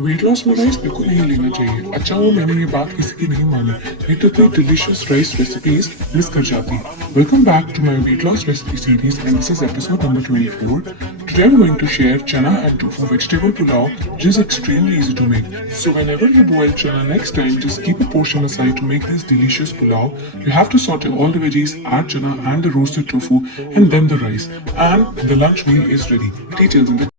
Weight loss में rice बिल्कुल नहीं लेना चाहिए। अच्छा वो मैंने ये बात किसी की नहीं मानी, नहीं तो इतनी डिलीशियस राइस रेसिपीज मिस कर जाती। Welcome back to my weight loss recipe series and this is episode number 24. Today I'm going to share chana and tofu vegetable pulao, which is extremely easy to make. So whenever you boil chana next time, just keep a portion aside to make this delicious pulao. You have to saute all the veggies, add chana and the roasted tofu and then the rice. And the lunch meal is ready. Details in the